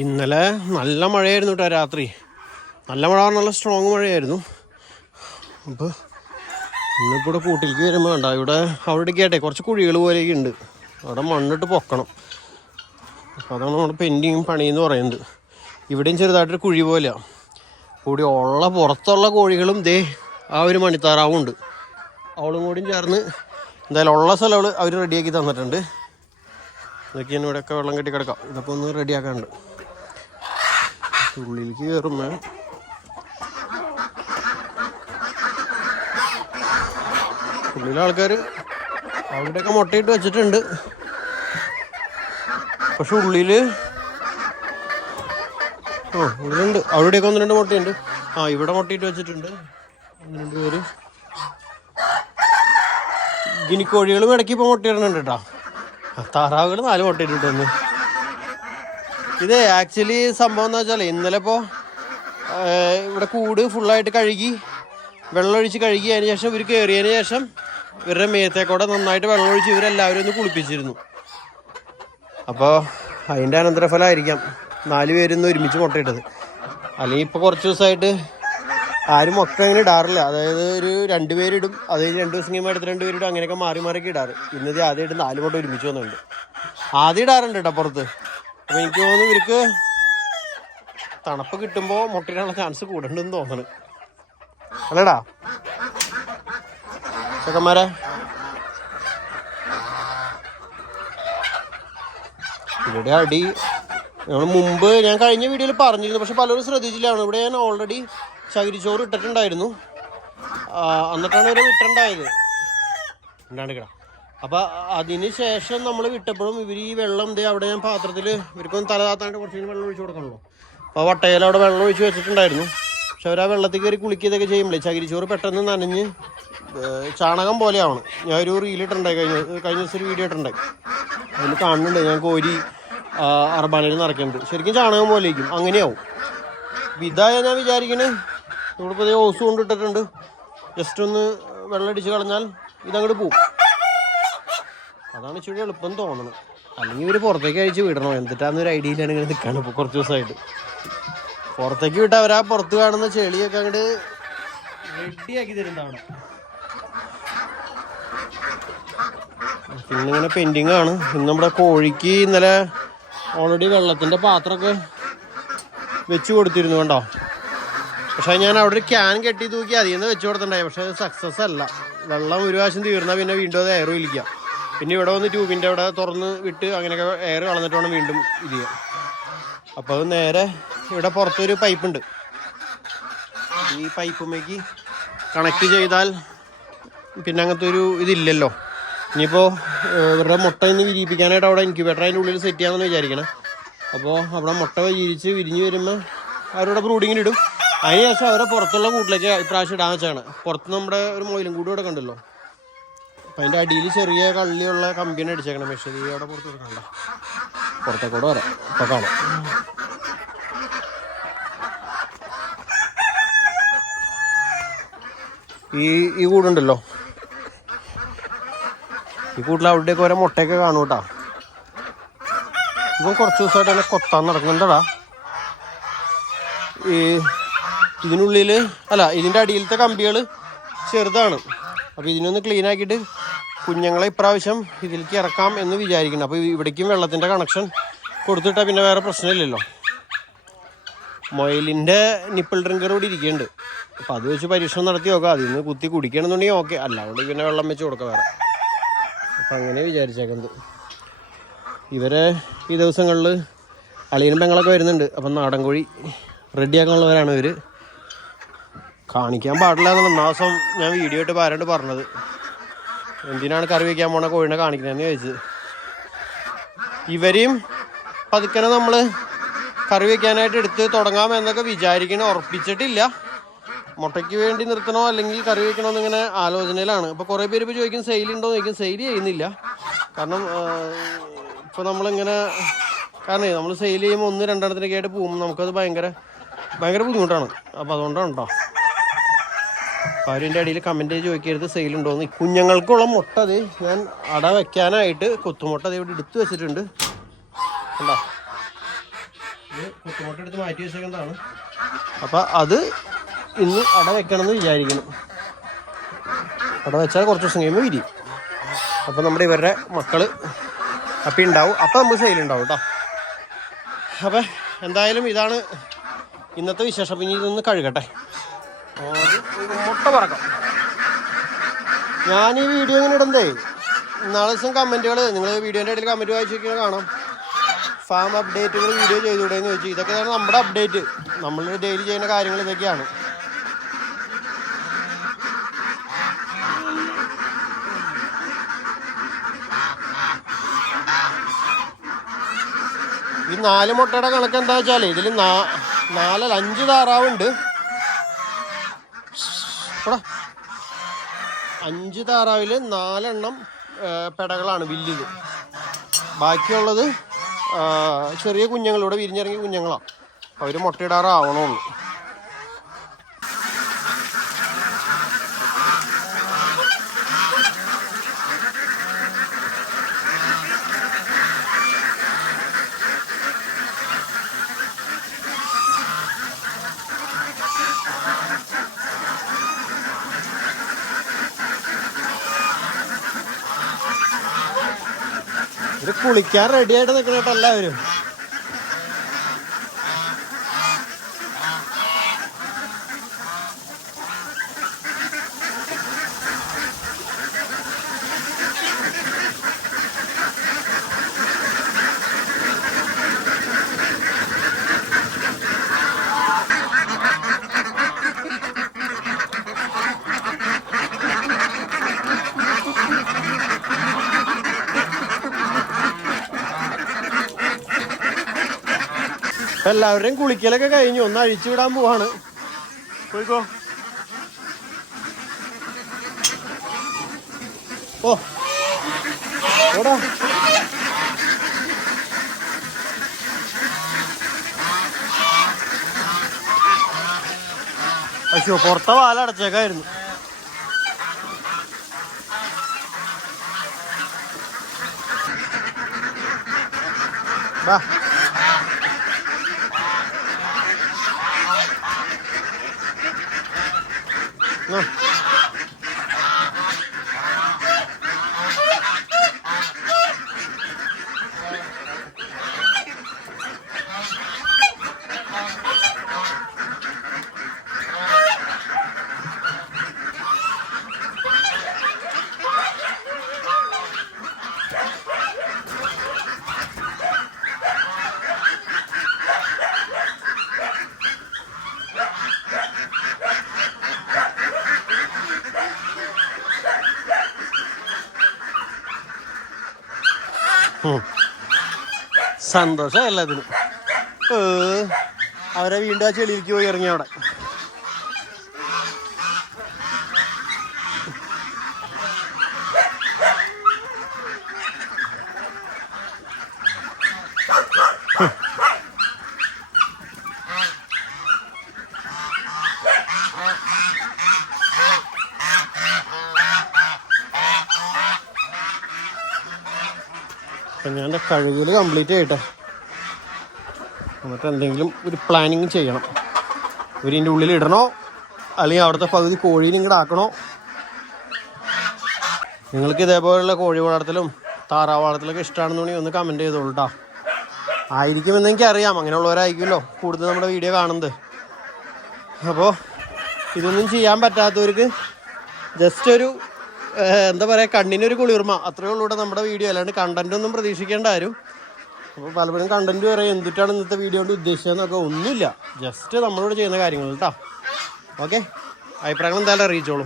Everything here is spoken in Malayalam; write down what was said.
ഇന്നലെ നല്ല മഴയായിരുന്നു കേട്ടോ. രാത്രി നല്ല മഴ, നല്ല സ്ട്രോങ് മഴയായിരുന്നു. അപ്പോൾ ഇന്നിപ്പോൾ ഇവിടെ കൂട്ടിലേക്ക് വരുമ്പോൾ വേണ്ട, ഇവിടെ അവിടെ കേട്ടെ കുറച്ച് കുഴികൾ പോലെയൊക്കെ ഉണ്ട്. അവിടെ മണ്ണിട്ട് പൊക്കണം. അപ്പോൾ അതാണ് നമ്മുടെ പെൻഡിങ് പണി എന്ന് പറയുന്നത്. ഇവിടെയും ചെറുതായിട്ടൊരു കുഴി പോലെയാണ്. കൂടി ഉള്ള പുറത്തുള്ള കോഴികളും ദേ ആ ഒരു മണിത്താറാവും ഉണ്ട്. അവളും കൂടിയും ചേർന്ന് എന്തായാലും ഉള്ള സ്ഥലങ്ങൾ അവർ റെഡിയാക്കി തന്നിട്ടുണ്ട്. ഇതൊക്കെയാണ് ഇവിടെയൊക്കെ വെള്ളം കെട്ടി കിടക്കാം. ഇതൊക്കെ ഒന്ന് റെഡിയാക്കാനുണ്ട്. ഉള്ളിലേക്ക് കയറുമ്പോൾ ഉള്ളിലെ ആൾക്കാർ അവിടെയൊക്കെ മുട്ടയിട്ട് വെച്ചിട്ടുണ്ട്. പക്ഷെ ഉള്ളിൽ ഉള്ളിലുണ്ട്. അവിടെയൊക്കെ 1-2 മുട്ടയുണ്ട്. ഇവിടെ മുട്ടയിട്ട് വെച്ചിട്ടുണ്ട് 1-2 പേര്. ഗിനിക്കോഴികളും ഇടയ്ക്ക് ഇപ്പോൾ മുട്ടയിടുന്നുണ്ട് കേട്ടോ. താറാവുകൾ 4 മുട്ടയിട്ടിട്ടൊന്ന്. ഇത് ആക്ച്വലി സംഭവം എന്ന് വെച്ചാൽ ഇന്നലെ ഇപ്പോൾ ഇവിടെ കൂട് ഫുള്ളായിട്ട് കഴുകി വെള്ളമൊഴിച്ച് കഴുകി അതിന് ശേഷം ഇവർ കയറിയതിന് ശേഷം ഇവരുടെ മേത്തേക്കൂടെ നന്നായിട്ട് വെള്ളമൊഴിച്ച് ഇവരെല്ലാവരും ഒന്ന് കുളിപ്പിച്ചിരുന്നു. അപ്പോൾ അതിൻ്റെ അനന്തരഫലമായിരിക്കാം 4 പേരൊന്നും ഒരുമിച്ച് മുട്ടയിട്ടത്. അല്ലെങ്കിൽ ഇപ്പോൾ കുറച്ച് ദിവസമായിട്ട് ആരും മുട്ട അങ്ങനെ ഇടാറില്ല. അതായത് ഒരു 2 പേരിടും, അത് കഴിഞ്ഞ് 2 ദിവസം കഴിയുമ്പോൾ അടുത്ത് 2 പേരിടും, അങ്ങനെയൊക്കെ മാറി മാറിയൊക്കെ ഇടാറ്. ഇന്നത് ആദ്യമായിട്ട് 4 മുട്ട ഒരുമിച്ച് വന്നിട്ടുണ്ട്. ആദ്യം ഇടാറുണ്ട് കേട്ടോ പുറത്ത്. അപ്പോൾ എനിക്ക് തോന്നുന്നു ഇവർക്ക് തണുപ്പ് കിട്ടുമ്പോൾ മുട്ടയിടാനുള്ള ചാൻസ് കൂടുന്നുണ്ടെന്ന് തോന്നണം. അല്ലേടാ ചെക്കന്മാരെ? ഇവിടെ അടി ഞങ്ങൾ മുമ്പ് ഞാൻ കഴിഞ്ഞ വീഡിയോയിൽ പറഞ്ഞിരുന്നു, പക്ഷെ പലരും ശ്രദ്ധിച്ചില്ലാണ്. ഇവിടെ ഞാൻ ഓൾറെഡി ചകിരിച്ചോറ് ഇട്ടിട്ടുണ്ടായിരുന്നു. എന്നിട്ടാണ് ഇവരെ വിട്ടുണ്ടായത്. ഉണ്ടാണ്ടിക്കട. അപ്പോൾ അതിന് ശേഷം നമ്മൾ വിട്ടപ്പോഴും ഇവർ ഈ വെള്ളം അവിടെ ഞാൻ പാത്രത്തിൽ ഇവർക്കൊന്ന് തല താത്താണ്ട് കുറച്ച് വെള്ളം ഒഴിച്ച് കൊടുക്കണല്ലോ. അപ്പോൾ വട്ടയിൽ അവിടെ വെള്ളം ഒഴിച്ച് വെച്ചിട്ടുണ്ടായിരുന്നു. പക്ഷെ അവർ ആ വെള്ളത്തിൽ കയറി കുളിക്കുകയൊക്കെ ചെയ്യുമ്പോഴേ ചകിരിച്ചോറ് പെട്ടെന്ന് നനഞ്ഞ് ചാണകം പോലെയാണ്. ഞാൻ ഒരു റീലിട്ടുണ്ടായി, കഴിഞ്ഞ ദിവസം ഒരു വീഡിയോ ഇട്ടുണ്ടായി. അതിൽ കാണുന്നുണ്ട് ഞാൻ കോരി അർബാനയിൽ നിറയ്ക്കുന്നുണ്ട്. ശരിക്കും ചാണകം പോലെയിരിക്കും, അങ്ങനെയാവും. ഇതായ ഞാൻ വിചാരിക്കണേ നമ്മളിപ്പോൾ ഓസ് കൊണ്ടിട്ടിട്ടുണ്ട്. ജസ്റ്റ് ഒന്ന് വെള്ളം അടിച്ച് കളഞ്ഞാൽ ഇതങ്ങോട്ട് പോവും. അതാണ് ഇച്ചിരി എളുപ്പം തോന്നണം. അല്ലെങ്കിൽ ഇവർ പുറത്തേക്ക് അയച്ച് വിടണം. എന്നിട്ടാന്നൊരു ഐഡിയയിലാണ് ഇങ്ങനെ നിൽക്കുകയാണ് ഇപ്പോൾ കുറച്ച് ദിവസമായിട്ട്. പുറത്തേക്ക് വിട്ട് അവരാ പുറത്ത് കാണുന്ന ചെളിയൊക്കെ അങ്ങോട്ട് റെഡിയാക്കി തരുന്നതാണ്. പിന്നിങ്ങനെ പെൻഡിങ് ആണ്. ഇന്ന് നമ്മുടെ കോഴിക്ക് ഇന്നലെ ഓൾറെഡി വെള്ളത്തിൻ്റെ പാത്രമൊക്കെ വെച്ച് കൊടുത്തിരുന്നു കണ്ടോ. പക്ഷേ ഞാൻ അവിടെ ഒരു ക്യാൻ കെട്ടി തൂക്കി അതിൽ നിന്ന് വെച്ച് കൊടുത്തിട്ടുണ്ടായി. പക്ഷേ അത് സക്സസ് അല്ല. വെള്ളം ഒരു പ്രാവശ്യം തീർന്നാൽ പിന്നെ വീണ്ടും അത് എയർ വലിക്കുക. പിന്നെ ഇവിടെ വന്ന് ട്യൂബിൻ്റെ അവിടെ തുറന്ന് വിട്ട് അങ്ങനെയൊക്കെ എയർ കളഞ്ഞിട്ട് വേണം വീണ്ടും ഇത് ചെയ്യാം. അപ്പോൾ അത് നേരെ ഇവിടെ പുറത്തൊരു പൈപ്പുണ്ട്. ഈ പൈപ്പുമ്മേക്ക് കണക്ട് ചെയ്താൽ പിന്നെ അങ്ങനത്തെ ഒരു ഇതില്ലല്ലോ. ഇനിയിപ്പോൾ ഇവരുടെ മുട്ട ഇന്ന് വിരിയിപ്പിക്കാനായിട്ട് അവിടെ ഇൻക്യുബേറ്റർ അതിൻ്റെ ഉള്ളിൽ സെറ്റ് ചെയ്യാമെന്ന് വിചാരിക്കണം. അപ്പോൾ അവിടെ മുട്ട വിരിഞ്ഞ് വരുമ്പോൾ അവരുടെ ബ്രൂഡിങ്ങിനിടും. അതിന് ശേഷം അവരെ പുറത്തുള്ള കൂട്ടിലേക്ക് ഇപ്രാവശ്യം ഇടാൻ വെച്ചാണ്. പുറത്ത് നമ്മുടെ ഒരു മൊയിലും കൂടി ഇവിടെ കണ്ടല്ലോ. അപ്പം അതിൻ്റെ അടിയിൽ ചെറിയ കള്ളിയുള്ള കമ്പിയാണ് അടിച്ചേക്കണം. പക്ഷേ ഈ അവിടെ പുറത്ത് കൊടുക്കണ്ട, പുറത്തേക്കൂടെ വരാം. അപ്പോൾ കാണാം. ഈ കൂടുണ്ടല്ലോ, ഈ കൂട്ടിൽ അവിടെയൊക്കെ ഓരോ മുട്ടയൊക്കെ കാണും കേട്ടോ. ഇപ്പം കുറച്ച് ദിവസമായിട്ട് തന്നെ കൊത്താൻ നടക്കുന്നുണ്ടടാ. ഇതിനുള്ളിൽ അല്ല, ഇതിൻ്റെ അടിയിലത്തെ കമ്പികൾ ചെറുതാണ്. അപ്പോൾ ഇതിനൊന്ന് ക്ലീൻ ആക്കിയിട്ട് കുഞ്ഞുങ്ങളെ ഇപ്രാവശ്യം ഇതിലേക്ക് ഇറക്കാം എന്ന് വിചാരിക്കണം. അപ്പോൾ ഇവിടേക്കും വെള്ളത്തിൻ്റെ കണക്ഷൻ കൊടുത്തിട്ടാൽ പിന്നെ വേറെ പ്രശ്നമില്ലല്ലോ. മൊയിലിൻ്റെ നിപ്പിൾ ഡ്രിങ്കർ കൂടി ഇരിക്കുന്നുണ്ട്. അപ്പോൾ അത് വെച്ച് പരീക്ഷണം നടത്തി നോക്കാം. അതിൽ നിന്ന് കുത്തി കുടിക്കണമെന്നുണ്ടെങ്കിൽ ഓക്കെ, അല്ലാണ്ട് പിന്നെ വെള്ളം വെച്ച് കൊടുക്കാം വേറെ. അപ്പം അങ്ങനെ വിചാരിച്ചേക്കുന്നത്. ഇവരെ ഈ ദിവസങ്ങളിൽ അളിയനും പെങ്ങളൊക്കെ വരുന്നുണ്ട്. അപ്പം നാടൻ കോഴി റെഡിയാക്കാനുള്ളവരാണ് ഇവർ. കാണിക്കാൻ പാടില്ല എന്നുള്ള ദിവസം ഞാൻ വീഡിയോ ഇട്ട് പാരാണ്ട് പറഞ്ഞത്. എന്തിനാണ് കറി വയ്ക്കാൻ പോണ കോഴിനെ കാണിക്കണമെന്ന് ചോദിച്ചത്. ഇവരെയും പതുക്കനെ നമ്മൾ കറി വയ്ക്കാനായിട്ട് എടുത്ത് തുടങ്ങാമെന്നൊക്കെ വിചാരിക്കണം. ഉറപ്പിച്ചിട്ടില്ല. മുട്ടയ്ക്ക് വേണ്ടി നിർത്തണോ അല്ലെങ്കിൽ കറി വയ്ക്കണോ എന്നിങ്ങനെ ആലോചനയിലാണ്. ഇപ്പോൾ കുറേ പേര് ഇപ്പോൾ ചോദിക്കും സെയിലുണ്ടോ എന്ന് ചോദിക്കും. സെയിൽ ചെയ്യുന്നില്ല. കാരണം ഇപ്പോൾ നമ്മളിങ്ങനെ നമ്മൾ സെയിൽ ചെയ്യുമ്പോൾ 1-2 ആയിട്ട് പോകുമ്പോൾ നമുക്കത് ഭയങ്കര ബുദ്ധിമുട്ടാണ്. അപ്പോൾ അതുകൊണ്ടാണ് കേട്ടോ. അവരിൻ്റെ അടിയിൽ കമൻറ്റ് ചോദിക്കരുത് സെയിലുണ്ടോയെന്ന്. കുഞ്ഞുങ്ങൾക്കുള്ള മുട്ട അത് ഞാൻ അട വയ്ക്കാനായിട്ട് കൊത്തുമുട്ട അത് ഇവിടെ എടുത്ത് വെച്ചിട്ടുണ്ട്. കണ്ടോ, ഇത് മുട്ട എടുത്ത് മാറ്റി വെച്ചേക്കുന്നതാണ്. അപ്പം അത് ഇന്ന് അട വെക്കണമെന്ന് വിചാരിക്കണം. അട വെച്ചാൽ കുറച്ച് ദിവസം കഴിയുമ്പോൾ വിരിയും. അപ്പം നമ്മുടെ ഇവരുടെ മക്കൾ അപ്പം ഉണ്ടാവും. അപ്പം നമുക്ക് സെയിലുണ്ടാവും കേട്ടോ. അപ്പം എന്തായാലും ഇതാണ് ഇന്നത്തെ വിശേഷം. ഇനി ഇതൊന്ന് കഴുകട്ടെ. മുട്ട പറക്കാം. ഞാൻ ഈ വീഡിയോ ഇങ്ങനെ ഇടുന്നതേ നാളെ ദിവസം കമൻറ്റുകൾ നിങ്ങൾ വീഡിയോൻ്റെ ഇടയിൽ കമൻറ്റ് വായിച്ചിരിക്കുന്നത് കാണാം. ഫാം അപ്ഡേറ്റുകൾ വീഡിയോ ചെയ്തുകൂടെയെന്ന് ചോദിച്ചു. ഇതൊക്കെയാണ് നമ്മുടെ അപ്ഡേറ്റ്. നമ്മൾ ഡെയിലി ചെയ്യുന്ന കാര്യങ്ങൾ ഇതൊക്കെയാണ്. ഈ 4 മുട്ടയുടെ കണക്ക് എന്താ വെച്ചാൽ ഇതിൽ 5 താറാവുണ്ട്. 5 താറാവിൽ 4 എണ്ണം പെടകളാണ് വലിയത്. ബാക്കിയുള്ളത് ചെറിയ കുഞ്ഞുങ്ങളിവിടെ വിരിഞ്ഞിറങ്ങിയ കുഞ്ഞുങ്ങളാണ്. അവർ മുട്ടയിടാറാവണുള്ളൂ. ഇത് കുളിക്കാൻ റെഡി ആയിട്ട് നിൽക്കണ കേട്ടോ എല്ലാവരും. എല്ലാവരുടെയും കുളിക്കലൊക്കെ കഴിഞ്ഞു. ഒന്ന് അഴിച്ചു വിടാൻ പോവാണ്. പോയിക്കോ. ഓ ഓടാ. അയ്യോ, പുറത്തെ വാലടച്ചേക്കായിരുന്നു. ബാ. സന്തോഷം എല്ലാത്തിനും. അവരെ വീണ്ടും ആ ചെളിയിലേക്ക് പോയി ഇറങ്ങി അവിടെ. അപ്പം ഞാൻ എൻ്റെ കഴുകൽ കംപ്ലീറ്റ് ചെയ്യട്ടെ. എന്നിട്ട് എന്തെങ്കിലും ഒരു പ്ലാനിങ് ചെയ്യണം. ഇവരിൻ്റെ ഉള്ളിൽ ഇടണോ അല്ലെങ്കിൽ അവിടുത്തെ പകുതി കോഴീനെ ഇങ്ങോട്ട് ആക്കണോ? നിങ്ങൾക്ക് ഇതേപോലെയുള്ള കോഴി വളർത്തലും താറാവ് വളർത്തലൊക്കെ ഇഷ്ടമാണെന്നുണ്ടെങ്കിൽ ഒന്ന് കമൻറ്റ് ചെയ്തോളൂ കേട്ടോ. ആയിരിക്കുമെന്ന് എനിക്കറിയാം. അങ്ങനെയുള്ളവരായിരിക്കുമല്ലോ കൂടുതൽ നമ്മുടെ വീഡിയോ കാണുന്നത്. അപ്പോൾ ഇതൊന്നും ചെയ്യാൻ പറ്റാത്തവർക്ക് ജസ്റ്റ് ഒരു എന്താ പറയുക, കണ്ണിനൊരു കുളിർമ അത്രയേ ഉള്ളൂ ഇവിടെ നമ്മുടെ വീഡിയോ. അല്ലാണ്ട് കണ്ടന്റ് ഒന്നും പ്രതീക്ഷിക്കേണ്ട ആരും. അപ്പോൾ പലപ്പോഴും കണ്ടന്റ് പറയാം എന്തിട്ടാണ് ഇന്നത്തെ വീഡിയോ കൊണ്ട് ഉദ്ദേശിച്ചതെന്നൊക്കെ ഒന്നുമില്ല. ജസ്റ്റ് നമ്മളിവിടെ ചെയ്യുന്ന കാര്യങ്ങൾ കേട്ടോ. ഓക്കെ, അഭിപ്രായങ്ങൾ എന്തായാലും അറിയിച്ചോളൂ.